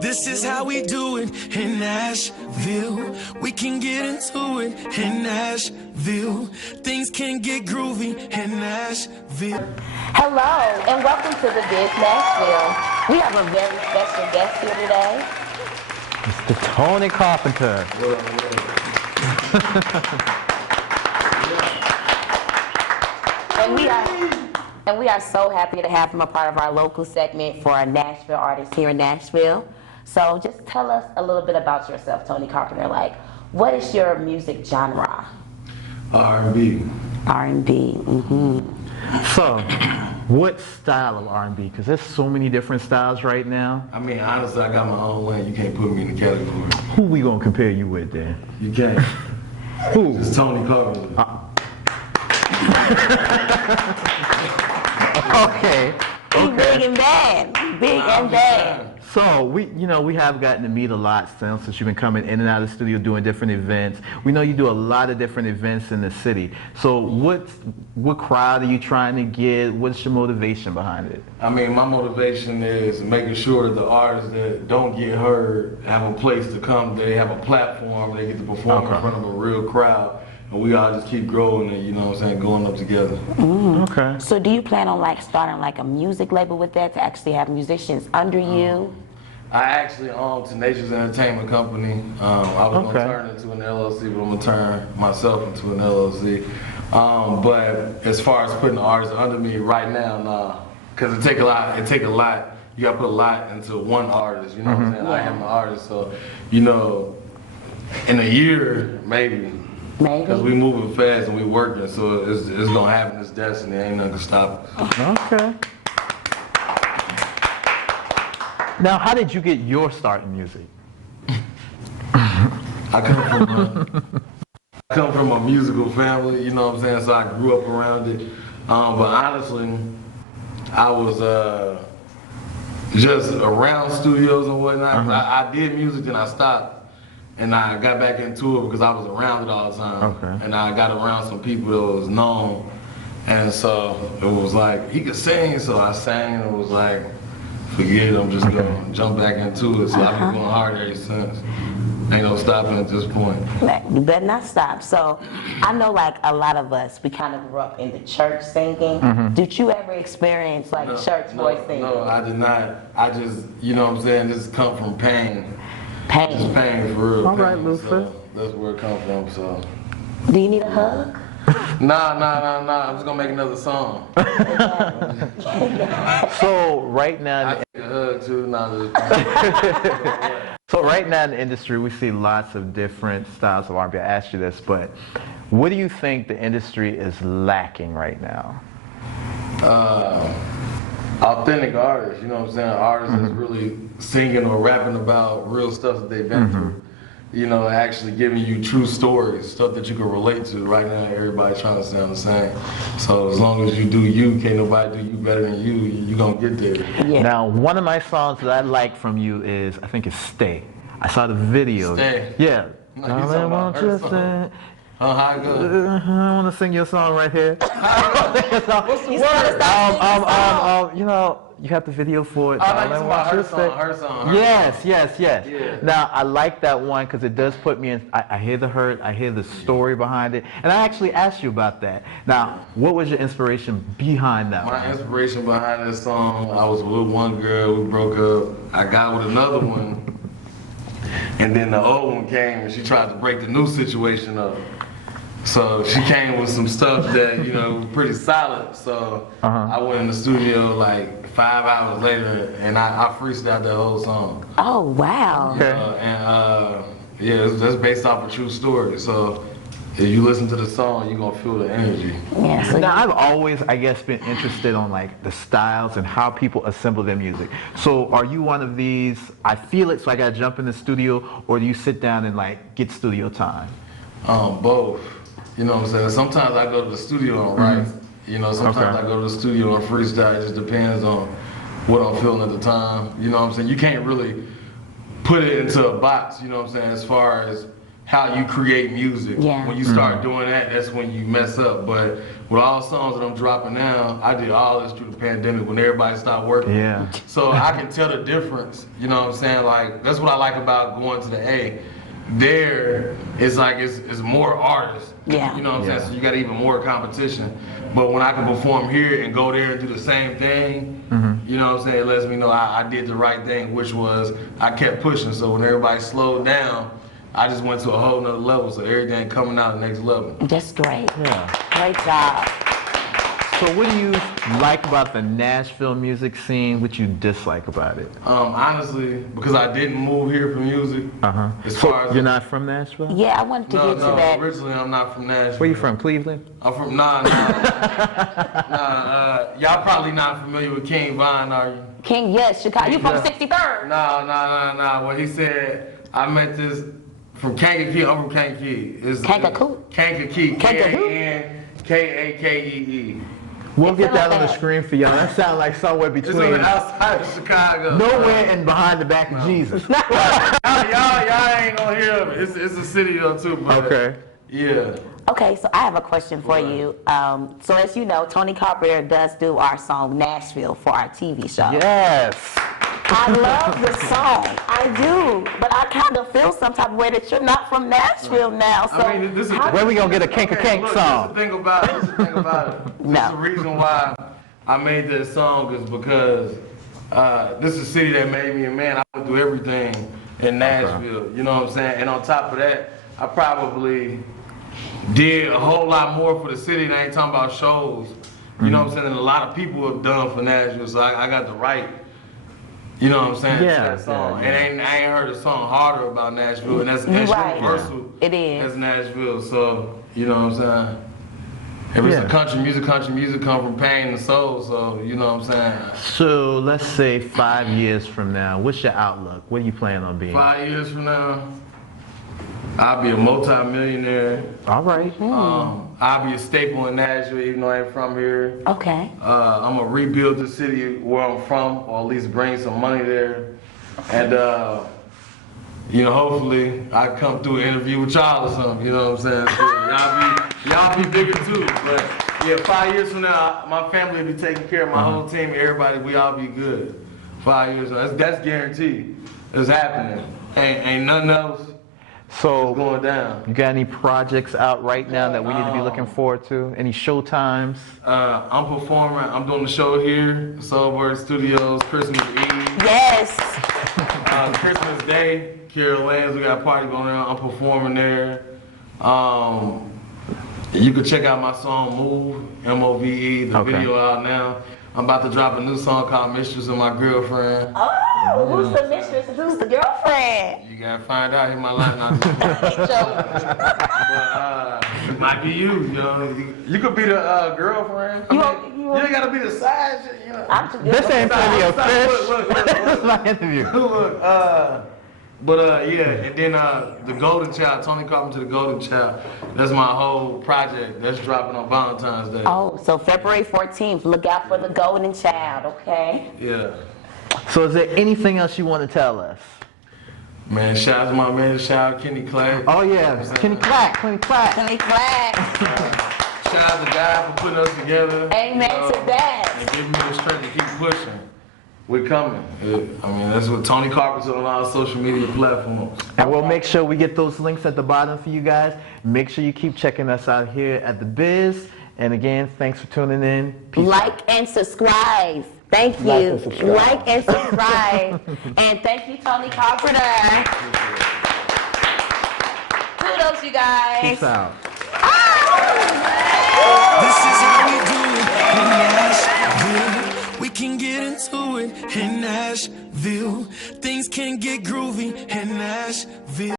This is how we do it in Nashville. We can get into it in Nashville. Things can get groovy in Nashville. Hello, and welcome to the Biz Nashville. We have a very special guest here today. Mr. Tony Carpenter. And we are so happy to have him a part of our local segment for our Nashville artists here in Nashville. So just tell us a little bit about yourself, Tony Carpenter. Like, what is your music genre? R&B. R&B. Mm-hmm. So, what style of R&B? Because there's so many different styles right now. I mean, honestly, I got my own lane. You can't put me in the category. Who we gonna compare you with then? You can't. Who? It's Tony Carpenter. Okay. He's big and bad. Big and bad. So we have gotten to meet a lot since you've been coming in and out of the studio doing different events. We know you do a lot of different events in the city. So what crowd are you trying to get? What's your motivation behind it? I mean, my motivation is making sure that the artists that don't get heard have a place to come. They have a platform. They get to perform in front of a real crowd. And we all just keep growing and, you know what I'm saying, going up together. Mm. Okay. So do you plan on like starting like a music label with that to actually have musicians under you? I actually own Tenacious Entertainment Company. I was going to turn it into an LLC, but I'm going to turn myself into an LLC. But as far as putting the artists under me right now, nah. Because it take a lot. You got to put a lot into one artist, you know what I'm saying? I am the artist, so, you know, in a year, maybe. Because we moving fast and we working, so it's gonna happen. It's destiny. Ain't nothing to stop us. Okay. Now, how did you get your start in music? I come from a musical family, you know what I'm saying? So I grew up around it. But honestly, I was just around studios and whatnot. I did music, then I stopped. And I got back into it because I was around it all the time. Okay. And I got around some people that was known. And so it was like, he could sing, so I sang, and it was like, forget it, I'm just gonna jump back into it. So I've been going hard ever since. Ain't no stopping at this point. You better not stop. So I know like a lot of us, we kind of grew up in the church singing. Did you ever experience like church voice singing? No, I did not. I just, you know what I'm saying, this come from pain. Pain. Just pain for real. All right, pain, Lucy. so that's where it comes from, so. Do you need a hug? Nah. I'm just gonna make another song. So right now, I take a hug too. so right now in the industry, we see lots of different styles of R&B. I asked you this, but what do you think the industry is lacking right now? Authentic artists, you know what I'm saying? Artists that's really singing or rapping about real stuff that they've been through. You know, actually giving you true stories, stuff that you can relate to. Right now, everybody's trying to sound the same. So as long as you do you, can't nobody do you better than you, you gonna get there. Yeah. Now, one of my songs that I like from you is, I think it's Stay. I saw the video. Stay? Yeah. No, you talking about her song. How it goes? I want to sing your song right here. What's the word? You know, you have the video for it. I like her song. Yes. Yeah. Now, I like that one because it does put me in, I hear the hurt, I hear the story behind it, and I actually asked you about that. Now, what was your inspiration behind that one? My inspiration behind this song, I was with one girl, we broke up, I got with another one, and then the old one came and she tried to break the new situation up. So she came with some stuff that, you know, was pretty solid. So I went in the studio like 5 hours later and I freestyled that whole song. Oh, wow. Yeah, that's based off a true story. So if you listen to the song, you're going to feel the energy. Yeah, so now, I've always, I guess, been interested on like the styles and how people assemble their music. So are you one of these, I feel it, so I got to jump in the studio, or do you sit down and like get studio time? Both. You know what I'm saying? Sometimes I go to the studio and write. You know, sometimes I go to the studio and freestyle. It just depends on what I'm feeling at the time. You know what I'm saying? You can't really put it into a box, you know what I'm saying, as far as how you create music. Yeah. When you start doing that, that's when you mess up. But with all the songs that I'm dropping now, I did all this through the pandemic when everybody stopped working. Yeah. So I can tell the difference. You know what I'm saying? Like, that's what I like about going to the A. There, it's like it's more artists. Yeah. You know what I'm saying? So you got even more competition. But when I can perform here and go there and do the same thing, you know what I'm saying? It lets me know I did the right thing, which was I kept pushing. So when everybody slowed down, I just went to a whole nother level. So everything coming out the next level. That's great. Yeah. Great job. So what do you like about the Nashville music scene? What you dislike about it? Honestly, because I didn't move here for music. As So far as you're not from Nashville? Yeah, I wanted to get to that. Originally I'm not from Nashville. Where you from? Cleveland? I'm from y'all probably not familiar with King Von, are you? King, yes, Chicago. You from 63rd? No. What he said, I met this from Kankakee. I'm from Kankakee. Kankakee? Kankakee. Kankakee? K-A-N-K-A-K-E-E. We'll get that on the that. screen for y'all. That sounds like somewhere It's on between the outside of Chicago. nowhere and behind the back of Jesus. y'all ain't gonna hear of it. It's a city though too, but Okay. yeah. Okay, so I have a question for you. So as you know, Tony Carpenter does do our song Nashville for our TV show. Yes. I love the song. I do. But I kind of feel some type of way that you're not from Nashville now. So I mean, this is Where we gonna get a Kank look, song? This is the thing about it. No. The reason why I made this song is because this is a city that made me a man. I went through everything in Nashville. You know what I'm saying? And on top of that, I probably did a whole lot more for the city. And I ain't talking about shows. You know what I'm saying? And a lot of people have done for Nashville. So I got the right. You know what I'm saying? Yeah, That song. yeah. And I ain't heard a song harder about Nashville, and that's Right. universal. It is. That's Nashville. So you know what I'm saying? If it's a country music come from pain and soul. So you know what I'm saying? So let's say 5 years from now, what's your outlook? What do you plan on being? 5 years from now, I'll be a multi-millionaire. All right. I'll be a staple in Nashville, even though I ain't from here. Okay. I'm gonna rebuild the city where I'm from, or at least bring some money there. And you know, hopefully I come through an interview with y'all or something. You know what I'm saying? So y'all be bigger too. But yeah, 5 years from now, my family will be taking care of my whole team. Everybody, we all be good. 5 years from now, that's guaranteed. It's happening. Ain't nothing else. So Going down. you got any projects out right now that we need to be looking forward to? Any showtimes? I'm performing. I'm doing the show here, Soulbird Studios, Christmas Eve. Yes. Christmas Day, Carol Lane's, we got a party going on. I'm performing there. You can check out my song Move, M-O-V-E, the video out now. I'm about to drop a new song called Mistress of My Girlfriend. Oh, who's the mistress and who's the girlfriend? You gotta find out, hit my line now. But it might be you know. You could be the girlfriend. You ain't gotta be the side shit, you know. This ain't plenty of fish. Look. This is my interview. Look, yeah, and then the Golden Child, Tony Carpenter, the Golden Child. That's my whole project. That's dropping on Valentine's Day. Oh, so February 14th, look out for the Golden Child, okay? Yeah. So is there anything else you want to tell us? Man, shout out to my man, shout out Kenny Clay. Oh yeah, Kenny Clack. Kenny Clack. Shout out to God for putting us together. Amen to that. And giving me the strength to keep pushing. We're coming. I mean, that's what Tony Carpenter on all social media platforms. And we'll make sure we get those links at the bottom for you guys. Make sure you keep checking us out here at The Biz. And again, thanks for tuning in. Peace out. Like and subscribe. Thank you. Like and subscribe. And thank you, Tony Carpenter. Kudos, you guys. Peace out. This is how we do it in Nashville. We can get into it in Nashville. Things can get groovy in Nashville.